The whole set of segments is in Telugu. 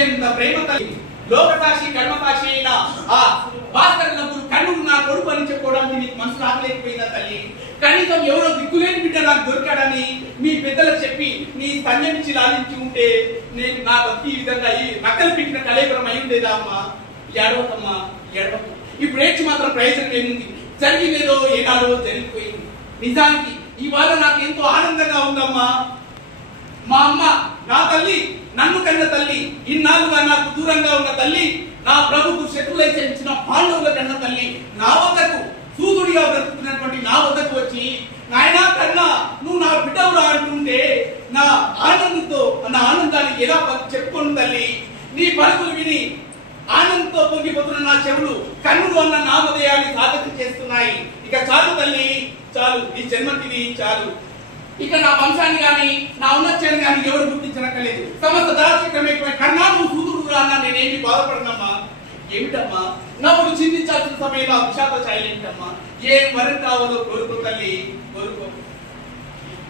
ఎంత ప్రేమ తల్లి. లోకసాక్షి కర్మసాక్షి అయిన ఆ భాస్కరులకు కన్ను నా కొడుకు అని చెప్పుకోవడానికి నీకు మనసు రాగలేకపోయిందా తల్లి? కనీసం ఎవరో దిక్కులేని బిడ్డ నాకు దొరికాడని మీ పెద్దలకు చెప్పి నీ సంజమించి లాలించి ఉంటే నేను నా భక్తి ఈ విధంగా ఈ నక్కలు పెట్టిన కళేబరం అయి ఉండేదా అమ్మా? ఏడవకమ్మా, ఏడవకు. ఇప్పుడు ఏడ్చి మాత్రం ప్రయోజనం ఏముంది? జరిగిందేదో ఏనాడో జరిగిపోయింది. నిజానికి ఇవాళ నాకు ఎంతో ఆనందంగా ఉందమ్మా. మా అమ్మ, నా తల్లి, నన్ను కన్న తల్లి, ఇన్నాళ్ళుగా నాకు దూరంగా ఉన్న తల్లి, నా ప్రభుకు శత్రులై చెందిన పాండవుల కన్న తల్లి, నా వద్దకు సూదుడిగా బ్రతుకుతున్నటువంటి నా వద్దకు వచ్చి నాయనా కన్నా నువ్వు నా బిడ్డవురా అంటుంటే నా ఆనందంతో నా ఆనందాన్ని ఎలా చెప్పుకోను తల్లి. నీ పలుకులు విని ఆనందంతో పొంగిపోతున్న నా చెవులు కన్నులు అన్న నామధేయాన్ని సాధన చేస్తున్నాయి. ఇక చాలు తల్లి, చాలు, ఈ జన్మకి చాలు. ఇక నా వంశాన్ని గాని నా ఉన్నత్యాన్ని గాని ఎవరు గుర్తించనక్కర్లేదు. సమస్త దార్శికమే కన్నా నువ్వు సూదుడు అన్నా నేనేమి బాధపడనమ్మా. ఏమిటమ్మా నవ్వులు చిందించాల్సిన సమయంలో విషాద ఛాయలేమిటమ్మా? ఏం వరం కావాలో కోరుకో తల్లి, కోరుకో.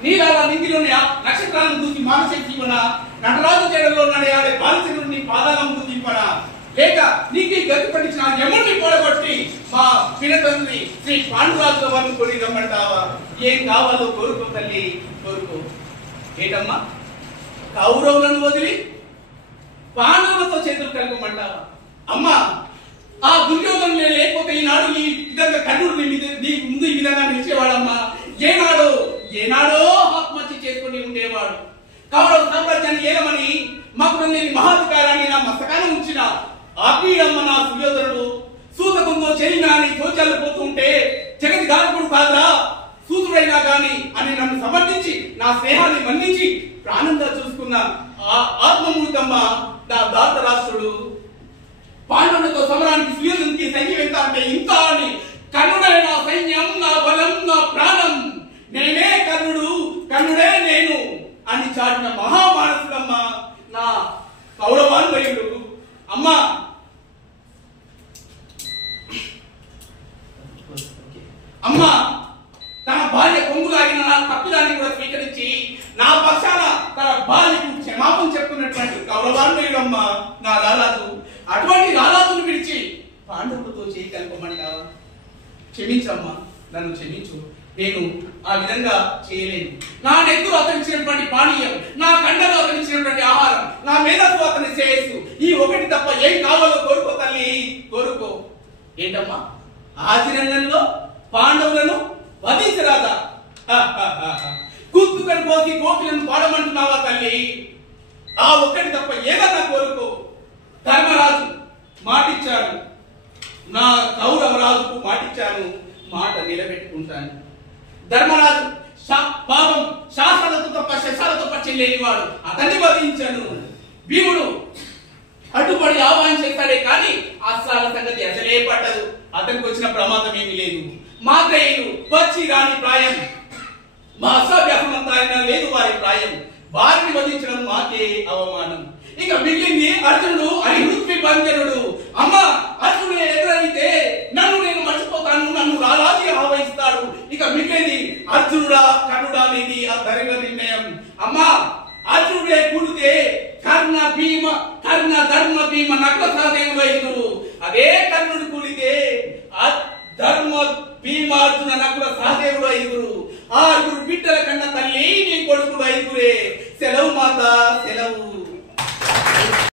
నీలా నింగిలోని నక్షత్రాలను దూకి మానసిక జీవన నటరాజు చెరలో నడయాడే బాలచంద్రుని పాదాల ముందు దింపడా, లేక నీకు గతి పట్టించిన యముడిని పోడగొట్టి మా పినతండ్రి శ్రీ పాండురాజుల వారిని కొని రమ్మంటావా? ఏం కావాలో కోరుకో తల్లి, కోరుకో. ఏంటమ్మా కౌరవులను వదిలి పాండవులతో చేతులు కలపమంటావా? అమ్మా, ఆ దుర్యోధను లేకపోతే ఈనాడు ఈ విధంగా కన్నుడు నీ ముందు ఈ విధంగా నిలిచేవాడమ్మా. ఏనాడో ఆత్మహత్య చేసుకుని ఉండేవాడు. కౌరవ సామ్రాజ్యాన్ని ఏలమని మాకు లేని మహాధికారాన్ని నా మస్తకాన ఉంచిన ఆపీడమ్మ నా సుయోధనుడు. సూతకుందో చెల్లినా అని తోచాలు పోతుంటే జగతి గారకుడు కాదురా సూతుడైనా గాని అని నన్ను సమర్థించి నా స్నేహాన్ని మన్నించి ప్రాణంగా చూసుకున్న ఆ ఆత్మమూర్తమ్మ నా దాత రాష్ట్రుడు. పాండవులతో సమరానికి సుయోధనునికి సైన్యం ఎంత అంటే ఇంత అని కర్ణుడే నా సైన్యం, నా బలం, నా ప్రాణం, నేనే కర్ణుడు, కర్ణుడే నేను అని చాటిన మహామానసుడమ్మ నా కౌరవాన్వయుడు. అమ్మా, అమ్మా తన భార్య కొంగులాగిన నా తప్పిదాన్ని కూడా స్వీకరించి నా పక్షాన తన భార్యకు క్షమాపణ చెప్పుకున్నటువంటి కౌరవాన్వయుడమ్మ నా రారాజు. అటువంటి రారాజును విడిచి పాండవులతో చేయి కలపమని కావా? క్షమించమ్మా, నన్ను క్షమించు. నేను ఆ విధంగా చేయలేను. నా నెత్తురు అతనిచ్చినటువంటి పానీయం, నా కండలో అతనిచ్చినటువంటి ఆహారం, నా మేధస్సు అతని శ్రేయస్సు, ఈ ఒకటి తప్ప ఏం కావాలో కోరుకో తల్లి, కోరుకో. ఏంటమ్మా ఆచరణలో పాండవులను వధించరాదా? కుత్తుకని పోసి గోపిలను పాడమంటున్నావా తల్లి? ఆ ఒక్కటి తప్ప ఏదన్నా కోరుకో. ధర్మరాజు మాటిచ్చాను, నా కౌరవరాజుకు మాటిచ్చాను, మాట నిలబెట్టుకుంటాను. ధర్మరాజు పాపం శాస్త్రాలతో తప్ప శస్త్రాలతో పచ్చలేని వాడు, అతన్ని వధించాను. భీముడు అడ్డుపడి ఆహ్వానం చేస్తాడే కానీ అస్సాల సంగతి అసలే పట్టదు. అతనికి వచ్చిన ప్రమాదం ఏమీ లేదు. మాత్రేయులు వచ్చి రాని ప్రాయం, మా అసభ్యాసమంతా అయినా లేదు వారి ప్రాయం. వారిని వధించడం మాకే అవమానం. ఇక మిగిలింది అర్జునుడు అని హృత్వి బంజనుడు. అమ్మ, అర్జునుడు ఎదురైతే నన్ను నేను మర్చిపోతాను, నన్ను రారాజు ఆవహిస్తాడు. ఇక మిగిలింది అర్జునుడా కర్ణుడా అనేది ఆ దైవ నిర్ణయం. అమ్మా, అర్జునుడే కూడితే కర్ణ ధర్మ భీమ నకుల సహదేవులు ఐదుగురు. అదే కర్ణుడు కూడితే ధర్మ భీమార్జున నకుల సహదేవులు ఐదుగురు. ఆరుగురు బిడ్డల కన్నా తల్లి నీ కొడుకులు ఐదుగురే. సెలవు మాత, సెలవు.